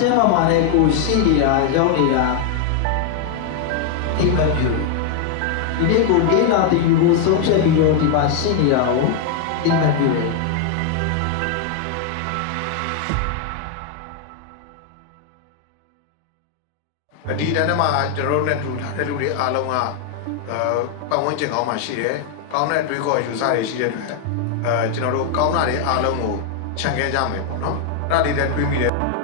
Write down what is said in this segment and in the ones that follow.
ရှိနေတာရောက်နေတာသိမှတ်ပြုဒီနေ့ကိုလေးလာတည်ယူဖို့ဆုံးဖြတ်ပြီးတော့ဒီမှာရှိနေတာကိုသိမှတ်ပြုတယ်ဒီတန်းထဲမှာကျွန်တော်တို့နဲ့တူထားတဲ့လူတွေအားလုံးကအဲပတ်ဝန်းကျင်ကောင်းမှရှိတယ်။ကောင်းတဲ့အတွေးခေါ်ယူဆတွေရှိတဲ့အတွက်အဲကျွန်တော်တို့ကောင်းတာတွေအားလုံးကိုခြံခဲ့ကြမယ်ပေါ့နော်။အဲ့ဒါလေးတွေတွေးမိတယ်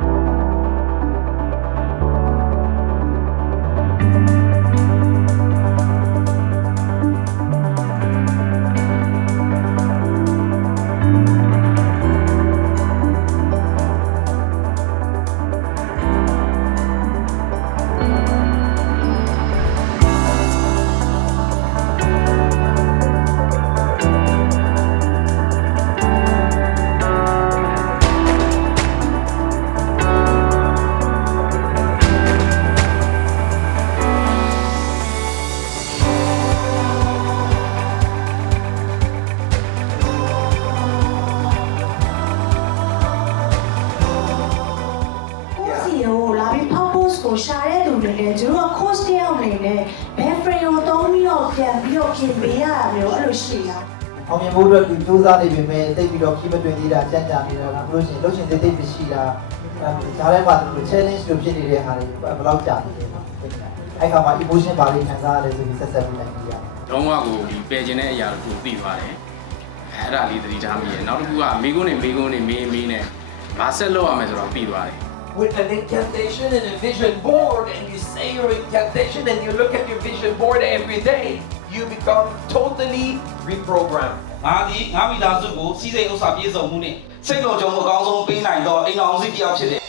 စီကိုလာပြီး purpose ကိုရှာတဲ့သူတွေလည်းကျွန်တော်က course တယောက်အနေနဲ့ဘယ် frame ကိုသုံးပြီးတော့ပြန်ပြီးတော့ပြင်ပေးရတာမျိုးအဲ့လိုရှိတာအောင်မြင်ဖို့အတွက်ဒီစူးစမ်းနေပေမဲ့တိတ်ပြီးတော့ခီးမတွင်သေးတာကြံ့ကြာနေတာလားဘလို့ရှိရင်လို့ရှိရင်တိတ်တိတ်မရှိတာအဲဒါလည်းပါသူ challenge လို့ဖြစ်နေတဲ့ဟာတွေဘယ်လောက်ကြာနေလဲအဲ့ခါမှာ emotion ဘာတွေခံစားရလဲဆိုပြီးဆက်ဆက်ပြီးလိုက်ကြည့်ရအောင်လုံးဝကိုဒီပယ်ကျင်တဲ့အရာတစ်ခုသိသွားတယ်အဲ့ဒါလေးသတိထားမိတယ်နောက်တစ်ခုကမိကုန်းနေမိကုန်းနေမေးမေးနဲ့မဆက်လို့ရမယ်ဆိုတော့ပြီးသွားတယ် with an incantation and a vision board and you say your incantation and you look at your vision board every day, you become totally reprogrammed. ငါဒီငါမိသားစုကိုစီးစိမ်ဥစ္စာပြည့်စုံမှုနဲ့စိတ်တော်ကြုံမှုအကောင်းဆုံးပေးနိုင်တော့အိမ်တော်စုတစ်ယောက်ဖြစ်တယ်